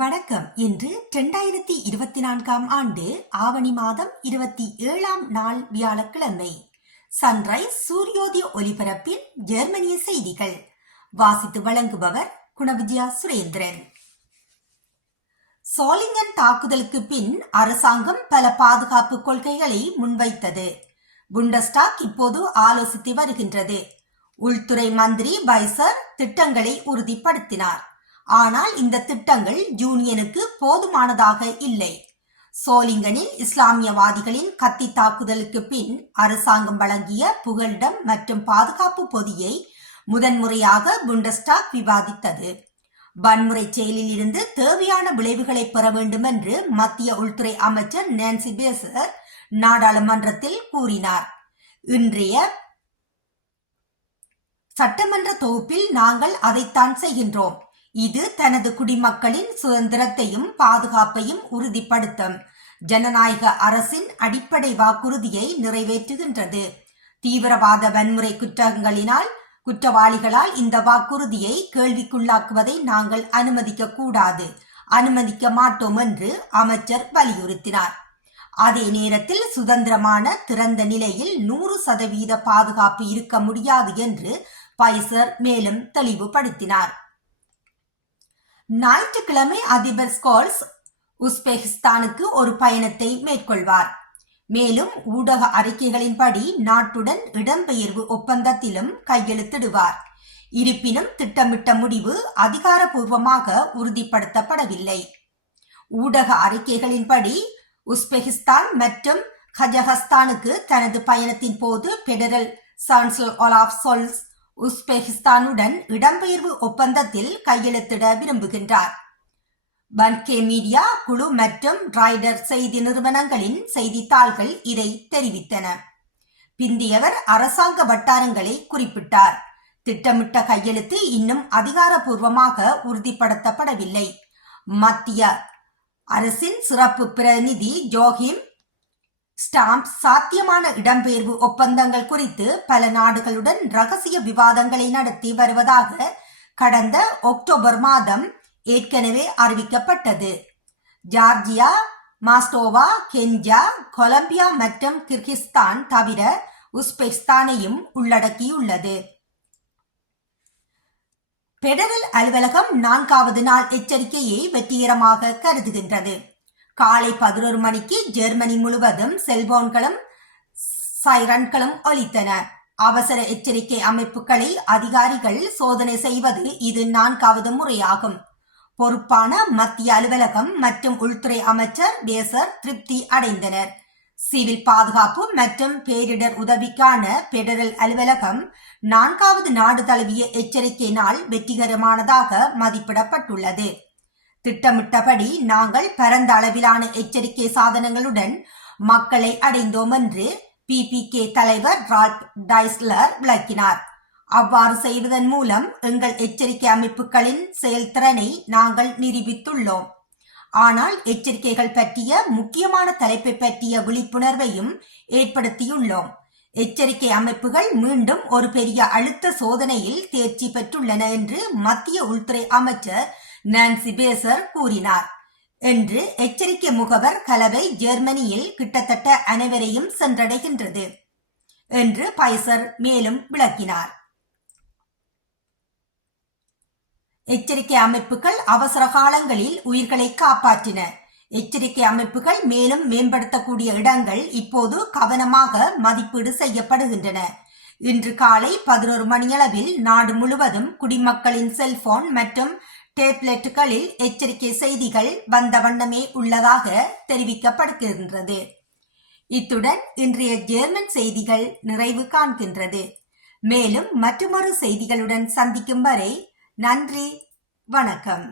வணக்கம். இன்று 2024ஆம் ஆண்டு ஆவணி மாதம் 27ஆம் நாள் வியாழக்கிழமை. சன்ரைஸ் சூரியோதய ஒலிபரப்பில் ஜெர்மனிய செய்திகள் வாசித்து வழங்குபவர் குணவிஜயா சுரேந்திரன். சோலிங்கன் தாக்குதலுக்கு பின் அரசாங்கம் பல பாதுகாப்பு கொள்கைகளை முன்வைத்தது. புண்டஸ்டாக் இப்போது ஆலோசித்து வருகின்றது. உள்துறை மந்திரி பைசர் திட்டங்களை உறுதிப்படுத்தினார். ஆனால் இந்த திட்டங்கள் யூனியனுக்கு போதுமானதாக இல்லை. சோலிங்கனில் இஸ்லாமியவாதிகளின் கத்தி தாக்குதலுக்கு பின் அரசாங்கம் வழங்கிய புகலிடம் மற்றும் பாதுகாப்பு பொதியை முதன்முறையாக புண்டஸ்டாக் விவாதித்தது. வன்முறை செயலில் இருந்து தேவையான விளைவுகளை பெற வேண்டும் என்று மத்திய உள்துறை அமைச்சர் நான்சி பேசர் நாடாளுமன்றத்தில் கூறினார். இன்றைய சட்டமன்ற தொகுப்பில் நாங்கள் அதைத்தான் செய்கின்றோம். இது தனது குடிமக்களின் சுதந்திரத்தையும் பாதுகாப்பையும் உறுதிப்படுத்தும் ஜனநாயக அரசின் அடிப்படை வாக்குறுதியை நிறைவேற்றுகின்றது. தீவிரவாத வன்முறை குற்றவாளிகளால் இந்த வாக்குறுதியை கேள்விக்குள்ளாக்குவதை நாங்கள் அனுமதிக்க கூடாது, அனுமதிக்க மாட்டோம் என்று அமைச்சர் வலியுறுத்தினார். அதே நேரத்தில் சுதந்திரமான திறந்த நிலையில் 100% பாதுகாப்பு இருக்க முடியாது என்று பைசர் மேலும் தெளிவுபடுத்தினார். ஞாயிற்றுக்கிழமை அதிபர் ஸ்கோல்ஸ் உஸ்பெகிஸ்தானுக்கு ஒரு பயணத்தை மேற்கொள்வார். மேலும் ஊடக அறிக்கைகளின்படி நாட்டுடன் இடம்பெயர்வு ஒப்பந்தத்திலும் கையெழுத்திடுவார். இருப்பினும் திட்டமிட்ட முடிவு அதிகாரப்பூர்வமாக உறுதிப்படுத்தப்படவில்லை. ஊடக அறிக்கைகளின்படி உஸ்பெகிஸ்தான் மற்றும் கஜகஸ்தானுக்கு தனது பயணத்தின் போது பெடரல் சான்சலர் ஒலாஃப் சோல்ஸ் உஸ்பெகிஸ்தானுடன் இடம்பெயர்வு ஒப்பந்தத்தில் கையெழுத்திட விரும்புகின்றார். பன்கே மீடியா குழு மற்றும் ராய்டர் செய்தி நிறுவனங்களின் செய்தித்தாள்கள் இதை தெரிவித்தன. பிந்தியவர் அரசாங்க வட்டாரங்களை குறிப்பிட்டார். திட்டமிட்ட கையெழுத்து இன்னும் அதிகாரப்பூர்வமாக உறுதிப்படுத்தப்படவில்லை. மத்திய அரசின் சிறப்பு பிரதிநிதி ஜோஹிம் ஸ்டாம்ப் சாத்தியமான இடம்பெயர்வு ஒப்பந்தங்கள் குறித்து பல நாடுகளுடன் ரகசிய விவாதங்களை நடத்தி வருவதாக கடந்த அக்டோபர் மாதம் ஏற்கனவே அறிவிக்கப்பட்டது. ஜார்ஜியா, மாஸ்டோவா, கென்யா, கொலம்பியா மற்றும் கிர்கிஸ்தான் தவிர உஸ்பெகிஸ்தானையும் உள்ளடக்கியுள்ளது. பெடரல் அலுவலகம் 4வது நாள் எச்சரிக்கையை வெற்றிகரமாக கருதுகின்றது. காலை 11 மணிக்கு ஜெர்மனி முழுவதும் செல்போன்களும் சைரன்களும் ஒலித்தன. அவசர எச்சரிக்கை அமைப்புகளை அதிகாரிகள் சோதனை செய்வது இது 4வது முறையாகும். பொறுப்பான மத்திய அலுவலகம் மற்றும் உள்துறை அமைச்சர் பேசர் திருப்தி அடைந்தனர். சிவில் பாதுகாப்பு மற்றும் பேரிடர் உதவிக்கான பெடரல் அலுவலகம் 4வது நாடு தழுவிய எச்சரிக்கை நாள் வெற்றிகரமானதாக மதிப்பிடப்பட்டுள்ளது. திட்டமிட்டபடி நாங்கள் பரந்த அளவிலான எச்சரிக்கை சாதனங்களுடன் மக்களை அடைந்தோம் என்று PPK தலைவர் ரால்ப் டைஸ்லர் விளக்கினார். அவ்வாறு செய்வதன் மூலம் எங்கள் எச்சரிக்கை அமைப்புகளின் செயல்திறனை நாங்கள் நிரூபித்துள்ளோம். ஆனால் எச்சரிக்கைகள் பற்றிய முக்கியமான தலைப்பை பற்றிய விழிப்புணர்வையும் ஏற்படுத்தியுள்ளோம். எச்சரிக்கை அமைப்புகள் மீண்டும் ஒரு பெரிய அழுத்த சோதனையில் தேர்ச்சி பெற்றுள்ளன என்று மத்திய உள்துறை அமைச்சர் நான்சி பேசர் கூறினார். என்று எச்சரிக்கை முகவர் கலவை ஜெர்மனியில் கிட்டத்தட்ட அனைவரையும் சென்றடைகின்றது என்று பைசர் மேலும் விளக்கினார். எச்சரிக்கை அமைப்புகள் அவசர காலங்களில் உயிர்களை காப்பாற்றின. எச்சரிக்கை அமைப்புகள் மேலும் மேம்படுத்தக்கூடிய இடங்கள் இப்போது கவனமாக மதிப்பீடு செய்யப்படுகின்றன. இன்று காலை 11 மணியளவில் நாடு முழுவதும் குடிமக்களின் செல்போன் மற்றும் டேப்லெட்டுகளில் எச்சரிக்கை செய்திகள் வந்த வண்ணமே உள்ளதாக தெரிவிக்கப்படுகின்றது. இத்துடன் இன்றைய ஜெர்மன் செய்திகள் நிறைவு காண்கின்றது. மேலும் மற்றுமொரு செய்திகளுடன் சந்திக்கும் வரை நன்றி, வணக்கம்.